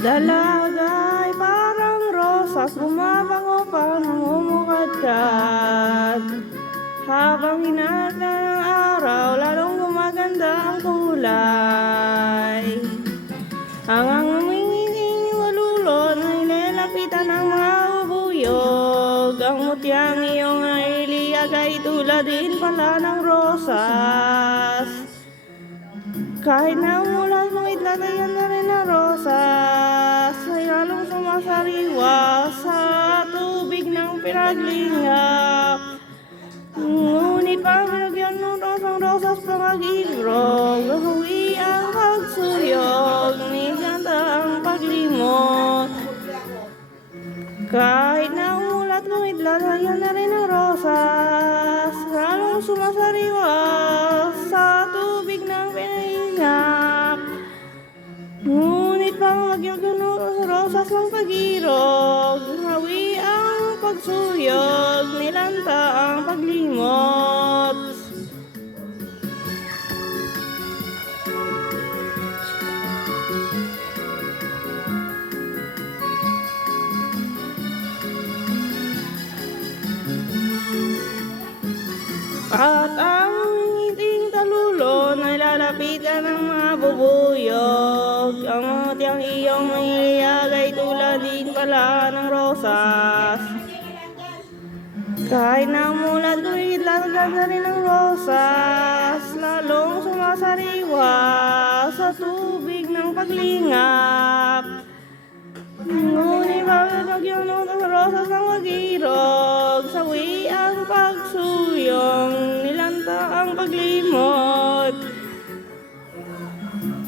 Dalagay parang rosas, bumabango pa namumukadkad. Habang hinahal ng araw, lalong gumaganda ang kulay. Hanggang umingiting walulon, ay lalapitan ng mga bubuyog. Ang mutyang iyong nailigag ay tulad din pala ng rosas. Kahit na umulan ng idlat, ay ganda rin ang rosas. Ay lalong sumasariwa sa tubig ng pinaglingap. Ngunit pang binagyan ng rosas pang-agirog, huwi ang pagsuyog, ni ganda ang paglimot. Kahit na umulat ng idlat, ay ganda rin ang rosas. Lalong sumasariwa sa tubig ng pinaglingap. Ngunit pang magyagano sa rosas ng pag-irog, hawi ang pagsuyog, nilanta ang paglimot. At ang ngiting talulon ay lalapitan ng mga bubuyog. Ang mutyang iyong nailigag ay tulad din pala ng rosas. Kahit na umulat ng idlat, ganda rin ng rosas. Lalong sumasariwa sa tubig ng paglingap. Ngunit bagay ng rosas ng pag-irog, sawi ang pagsuyong, nilanta ang paglimot.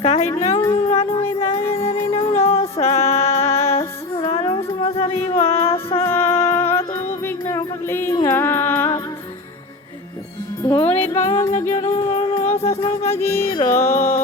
Kahit na lalong ilagay na rin ng rosas, lalong sumasariwa sa tubig ng paglingap. Ngunit bang nagyan ng rosas ng pag-irog,